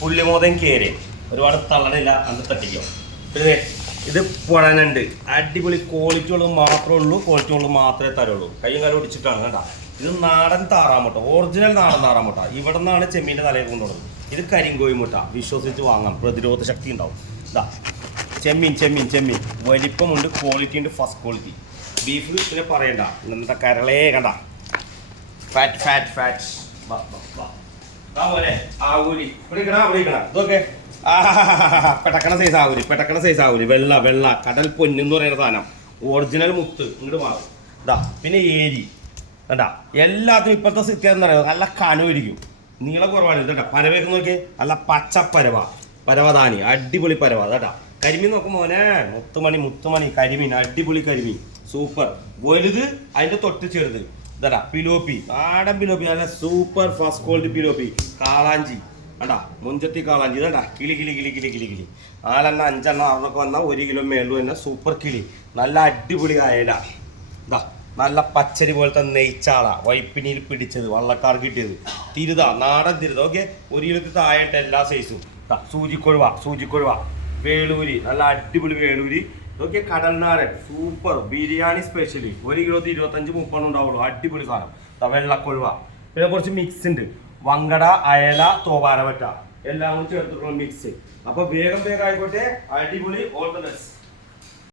പുള്ളിമോദം കയറി ഒരുപാട് തള്ളണില്ല അന്ന് തട്ടിക്കോ. പിന്നെ ഇത് പുഴനുണ്ട്, അടിപൊളി ക്വാളിറ്റി ഉള്ളത് മാത്രമേ ഉള്ളൂ, ക്വാളിറ്റി ഉള്ളത് മാത്രമേ തരുള്ളൂ. കയ്യും കാലം ഒടിച്ചിട്ടാണ് കേട്ടോ. ഇത് നാടൻ താറാമുട്ട, ഒറിജിനൽ നാടൻ താറാമുട്ട. ഇവിടെ നിന്നാണ് ചെമ്മീൻ്റെ തലയിൽ കൊണ്ടുള്ളത്. ഇത് കരിങ്കോഴി മുട്ട, വിശ്വസിച്ച് വാങ്ങാം, പ്രതിരോധ ശക്തി ഉണ്ടാവും. ഇതാ ചെമ്മീൻ ചെമ്മീൻ ചെമ്മീൻ, വലിപ്പമുണ്ട്, ക്വാളിറ്റി ഉണ്ട്, ഫസ്റ്റ് ക്വാളിറ്റി. ബീഫ് പിന്നെ പറയണ്ട, ഇന്നത്തെ കരളേ കണ്ട, ഫാറ്റ് ഫാറ്റ് ഫാറ്റ്. ആവൂലി ഇതൊക്കെ പെട്ടക്കണ സൈസ് ആവൂലി, പെട്ടക്കണ സൈസ് ആവൂലി, വെള്ള വെള്ള കടൽ പൊന്നെന്ന് പറയുന്ന സാധനം, ഒറിജിനൽ മുത്ത് ഇങ്ങോട്ട് മാറും. ഇതാ പിന്നെ ഏരി കണ്ടാ, എല്ലാത്തിനും ഇപ്പോഴത്തെ സ്ഥിതി എന്ന് പറയുന്നത് നല്ല കനുവരിക്കും, നീളം കുറവാണ്. ഇതേട്ടാ പരവേക്ക് നോക്കി, നല്ല പച്ച പരവ, പരവതാനി, അടിപൊളി പരവ. അതാ കരിമീൻ നോക്കും മോനെ, മുത്തുമണി മുത്തുമണി കരിമീൻ, അടിപൊളി കരിമീൻ, സൂപ്പർ. വലുത് അതിൻ്റെ തൊട്ട് ചെറുത് ഇതാ പിലോപ്പി, നാടൻ പിലോപ്പി, നല്ല സൂപ്പർ ഫസ്റ്റ് ക്വാളിറ്റി പിലോപ്പി. കാളാഞ്ചി കണ്ടാ, മുഞ്ചത്തി കാളാഞ്ചി ഇതാ, കിളി കിളി കിളി കിളി കിളി കിളി, 4 എണ്ണം 5 എണ്ണം 6 ഒക്കെ വന്നാൽ 1 കിലോ മേളിൽ തന്നെ സൂപ്പർ കിളി, നല്ല അടിപൊളി അയല. ഇതാ നല്ല പച്ചരി പോലത്തെ നെയ്ച്ചാള, വൈപ്പിനിയിൽ പിടിച്ചത്, വള്ളക്കാർ കിട്ടിയത്, തിരുത, നാടൻ തിരുത. ഓക്കെ, 1 കിലോക്ക് താഴെയിട്ട് എല്ലാ സൈസും. സൂചിക്കൊഴുവ, സൂചിക്കൊഴുവ, വേളൂരി, നല്ല അടിപൊളി വേളൂരി. ഇതൊക്കെ കടൽനാരൻ, സൂപ്പർ ബിരിയാണി സ്പെഷ്യലി. 1 കിലോക്ക് 25-30 ഉണ്ടാവുള്ളൂ, അടിപൊളി സാധനം. വെള്ളക്കൊഴുവ, പിന്നെ കുറച്ച് മിക്സ് ഉണ്ട്, വങ്കട, അയല, തോവാരവറ്റ എല്ലാം കൂടി ചേർത്തിട്ടുള്ള മിക്സ്. അപ്പൊ വേഗം വേഗം ആയിക്കോട്ടെ, അടിപൊളി. All the best.